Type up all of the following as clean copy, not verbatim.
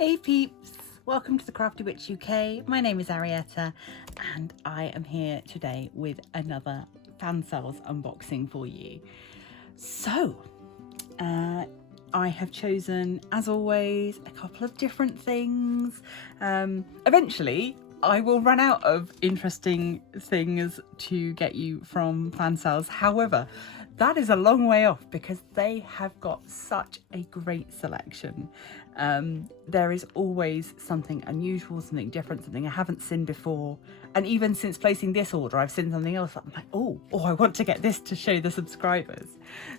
Hey peeps, welcome to the Crafty Witch UK. My name is Arietta and I am here today with another Fansells unboxing for you. So, I have chosen, as always, a couple of different things. Eventually, I will run out of interesting things to get you from Fansells. However, that is a long way off because they have got such a great selection. There is always something unusual, something different, something I haven't seen before. And even since placing this order, I've seen something else. I'm like, oh, I want to get this to show the subscribers.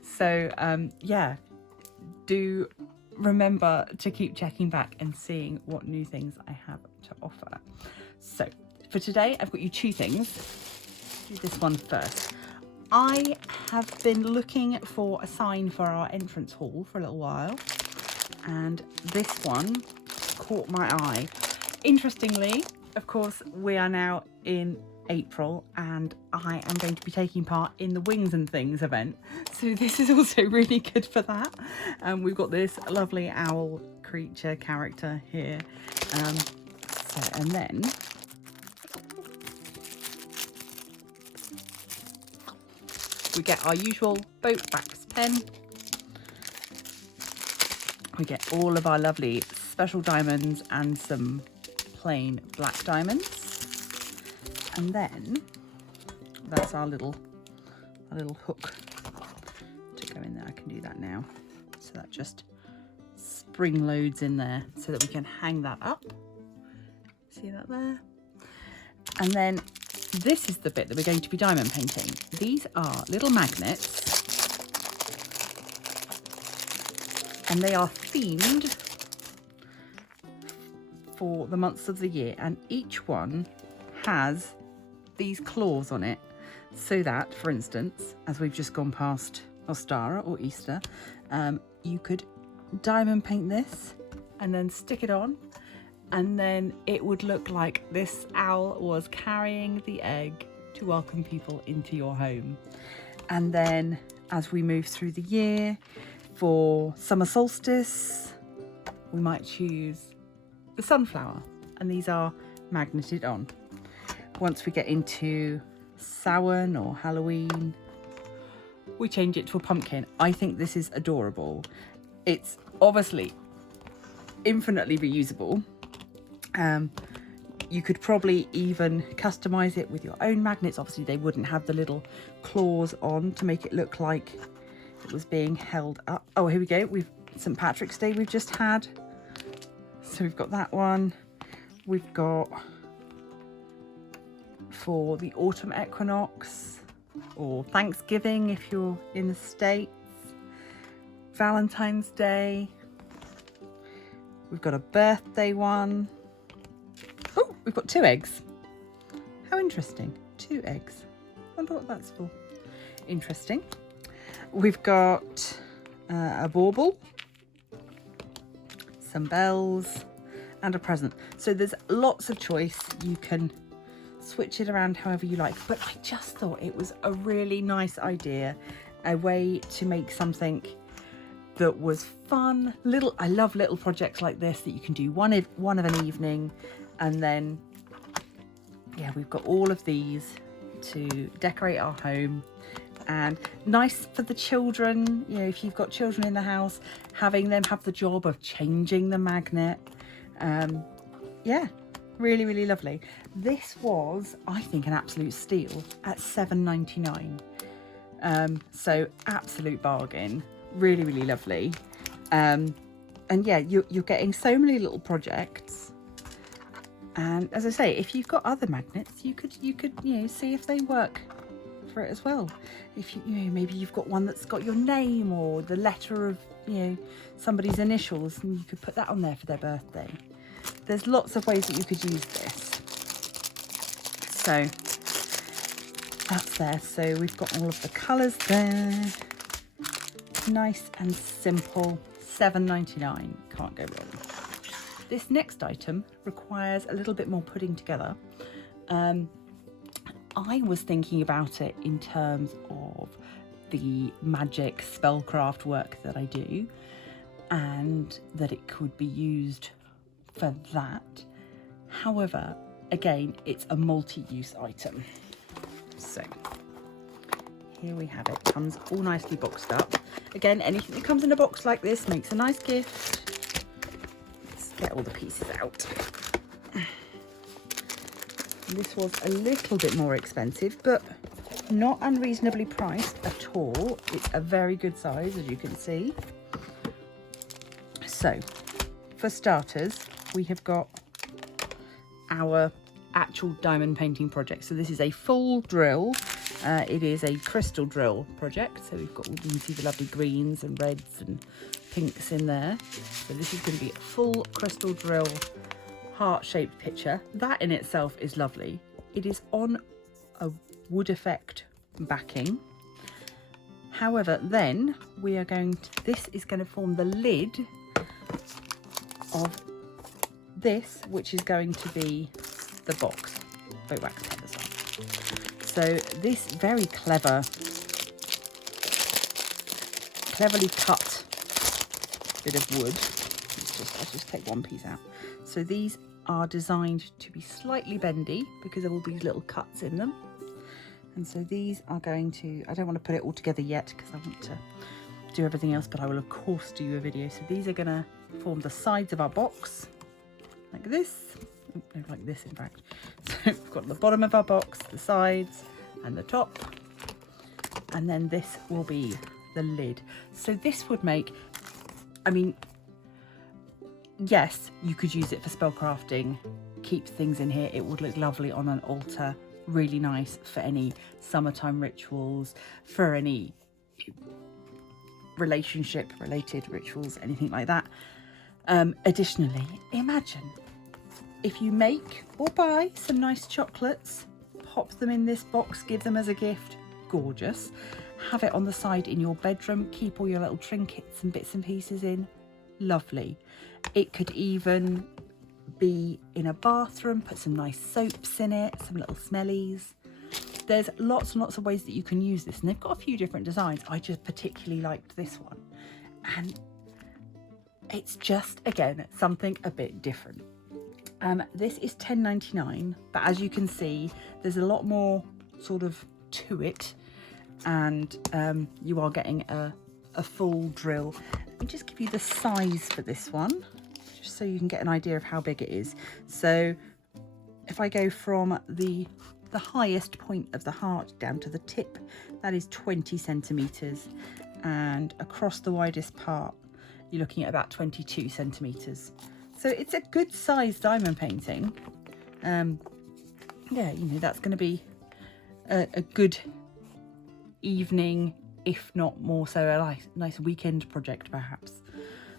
So yeah, do remember to keep checking back and seeing what new things I have to offer. So for today, I've got you two things. Do this one first. I have been looking for a sign for our entrance hall for a little while, and this one caught my eye. Interestingly, of course, we are now in April and I am going to be taking part in the Wings and Things event, so this is also really good for that. We've got this lovely owl creature character here, and then we get our usual boat wax pen. We get all of our lovely special diamonds and some plain black diamonds. And then that's our little hook to go in there. I can do that now. So that just spring loads in there so that we can hang that up. See that there? And then this is the bit that we're going to be diamond painting. These are little magnets and they are themed for the months of the year, and each one has these claws on it, so that, for instance, as we've just gone past Ostara or Easter, you could diamond paint this and then stick it on, and then it would look like this owl was carrying the egg to welcome people into your home. And then as we move through the year, for summer solstice, we might choose the sunflower, and these are magneted on. Once we get into Samhain or Halloween, we change it to a pumpkin. I think this is adorable. It's obviously infinitely reusable. You could probably even customize it with your own magnets. Obviously they wouldn't have the little claws on to make it look like it was being held up. Oh, here we go. We've St. Patrick's Day we've just had. So we've got that one. We've got for the autumn equinox or Thanksgiving if you're in the States. Valentine's Day. We've got a birthday one. Oh, we've got 2 eggs. How interesting. 2 eggs. I wonder what that's for. Interesting. We've got a bauble, some bells, and a present. So there's lots of choice. You can switch it around however you like. But I just thought it was a really nice idea, a way to make something that was fun. I love little projects like this that you can do one of an evening, and then yeah, we've got all of these to decorate our home. And nice for the children, you know, if you've got children in the house, having them have the job of changing the magnet. Yeah, really, really lovely. This was, I think, an absolute steal at $7.99. So absolute bargain. Really, really lovely. And yeah, you're getting so many little projects. And as I say, if you've got other magnets, you could see if they work for it as well. If you know, maybe you've got one that's got your name or the letter of somebody's initials, and you could put that on there for their birthday. There's lots of ways that you could use this. So that's there. So we've got all of the colours there. Nice and simple. $7.99. Can't go wrong. This next item requires a little bit more putting together. I was thinking about it in terms of the magic spellcraft work that I do, and that it could be used for that. However, again, it's a multi-use item. So here we have it. Comes all nicely boxed up. Again, anything that comes in a box like this makes a nice gift. Let's get all the pieces out. This was a little bit more expensive, but not unreasonably priced at all. It's a very good size, as you can see. So, for starters, we have got our actual diamond painting project. So this is a full drill. It is a crystal drill project. So we've got, you can see the lovely greens and reds and pinks in there. So this is going to be a full crystal drill heart-shaped picture. That in itself is lovely. It is on a wood effect backing. However, then we are going to, this is going to form the lid of this, which is going to be the box. Faux wax pen as well. So this very cleverly cut bit of wood. I'll just take one piece out. So these are designed to be slightly bendy because of all these little cuts in them. And so these are going to, I don't want to put it all together yet because I want to do everything else, but I will of course do a video. So these are going to form the sides of our box like this. No, like this in fact. So we've got the bottom of our box, the sides and the top, and then this will be the lid. So this would make, I mean, yes, you could use it for spellcrafting, keep things in here. It would look lovely on an altar, really nice for any summertime rituals, for any relationship related rituals, anything like that. Additionally, imagine if you make or buy some nice chocolates, pop them in this box, give them as a gift, gorgeous. Have it on the side in your bedroom, keep all your little trinkets and bits and pieces in, lovely. It could even be in a bathroom, put some nice soaps in it, some little smellies. There's lots and lots of ways that you can use this, and they've got a few different designs. I just particularly liked this one, and it's just, again, something a bit different. This is $10.99, but as you can see, there's a lot more sort of to it, and you are getting a full drill. Let me just give you the size for this one, just so you can get an idea of how big it is. So if I go from the highest point of the heart down to the tip, that is 20 centimeters, and across the widest part you're looking at about 22 centimeters. So it's a good sized diamond painting. Yeah, you know, that's going to be a good evening, if not more so a nice weekend project perhaps.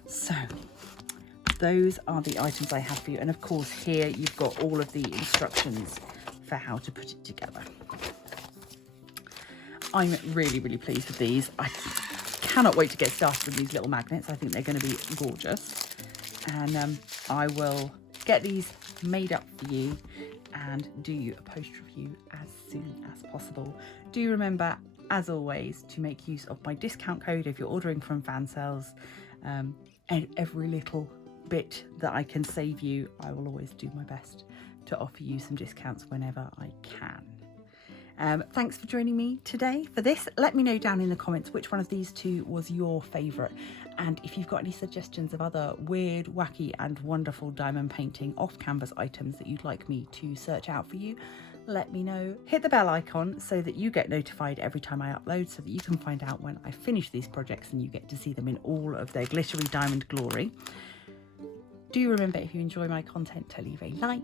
So those are the items I have for you, and of course here you've got all of the instructions for how to put it together. I'm really pleased with these. I cannot wait to get started with these little magnets. I think they're going to be gorgeous, and I will get these made up for you and do a post review as soon as possible. Do remember, as always, to make use of my discount code if you're ordering from Fansells. And every little bit that I can save you, I will always do my best to offer you some discounts whenever I can. Thanks for joining me today for this. Let me know down in the comments which one of these two was your favourite, and if you've got any suggestions of other weird, wacky and wonderful diamond painting off canvas items that you'd like me to search out for you, let me know. Hit the bell icon so that you get notified every time I upload, so that you can find out when I finish these projects and you get to see them in all of their glittery diamond glory. Do remember, if you enjoy my content, to leave a like,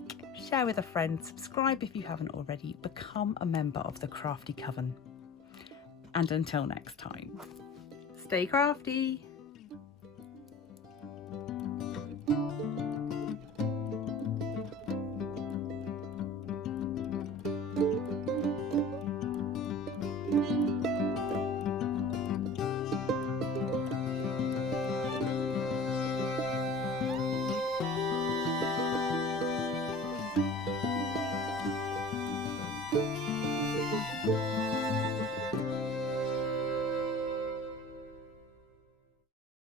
share with a friend, subscribe if you haven't already, become a member of the Crafty Coven. And until next time, stay crafty!